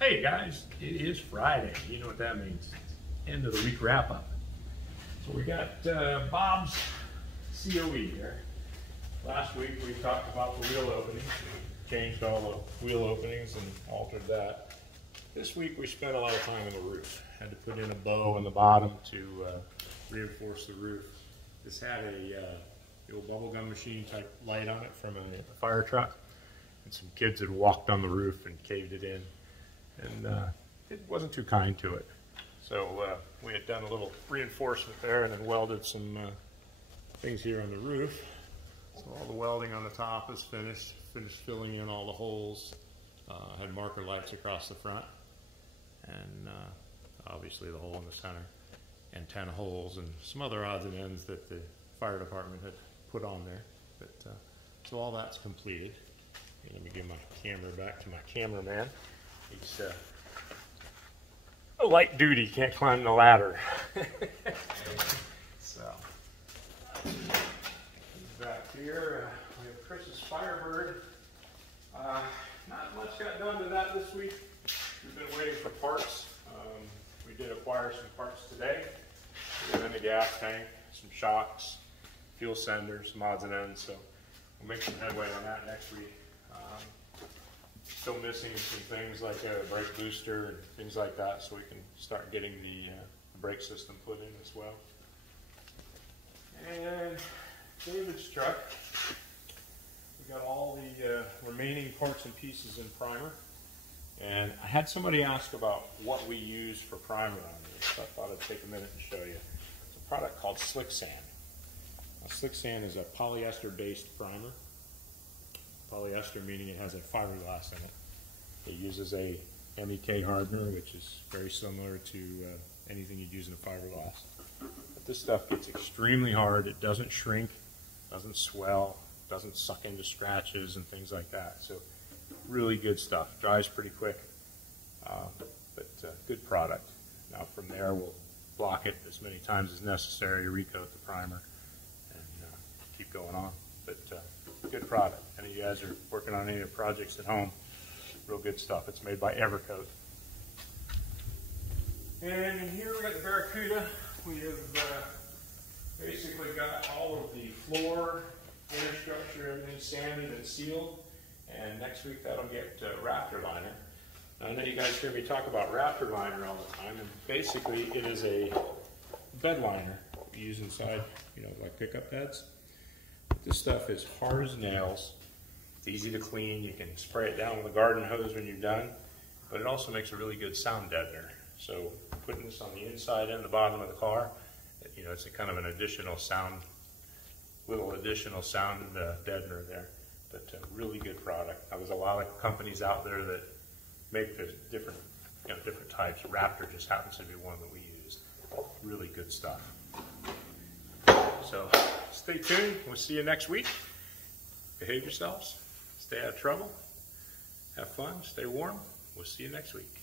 Hey guys, it is Friday. You know what that means. End of the week wrap up. So we got Bob's COE here. Last week we talked about the wheel openings. We changed all the wheel openings and altered that. This week we spent a lot of time on the roof. Had to put in a bow on the bottom to reinforce the roof. This had the old bubblegum machine type light on it from a fire truck. And some kids had walked on the roof and caved it in. And it wasn't too kind to it. So we had done a little reinforcement there and then welded some things here on the roof. So all the welding on the top is finished filling in all the holes. Had marker lights across the front. And obviously the hole in the center. And 10 holes and some other odds and ends that the fire department had put on there. But so all that's completed. And let me give my camera back to my cameraman. He's light duty, can't climb the ladder. So, back here, we have Chris's Firebird. Not much got done to that this week. We've been waiting for parts. We did acquire some parts today. We in the gas tank, some shocks, fuel senders, some odds and ends. So we'll make some headway on that next week. Still missing some things like a brake booster and things like that, so we can start getting the brake system put in as well. And David's truck, we got all the remaining parts and pieces in primer. And I had somebody ask about what we use for primer on this, so I thought I'd take a minute and show you. It's a product called Slick Sand. Now, Slick Sand is a polyester-based primer. Polyester meaning it has a fiberglass in it. It uses a MEK hardener, which is very similar to anything you'd use in a fiberglass. But this stuff gets extremely hard. It doesn't shrink, doesn't swell, doesn't suck into scratches and things like that. So really good stuff. Dries pretty quick, but good product. Now from there we'll block it as many times as necessary, recoat the primer, and keep going on. But good product. Any of you guys are working on any of the projects at home, real good stuff. It's made by Evercoat. And in here we got the Barracuda. We have basically got all of the floor, inner structure, everything sanded and sealed. And next week that'll get Raptor Liner. I know you guys hear me talk about Raptor Liner all the time, and basically it is a bed liner we use inside, like pickup beds. This stuff is hard as nails. It's easy to clean. You can spray it down with a garden hose when you're done, but it also makes a really good sound deadener. So putting this on the inside and the bottom of the car, it's a kind of an additional sound, little additional sound deadener there. But really good product. There's a lot of companies out there that make the different types. Raptor just happens to be one that we use. Really good stuff. So stay tuned. We'll see you next week. Behave yourselves. Stay out of trouble. Have fun. Stay warm. We'll see you next week.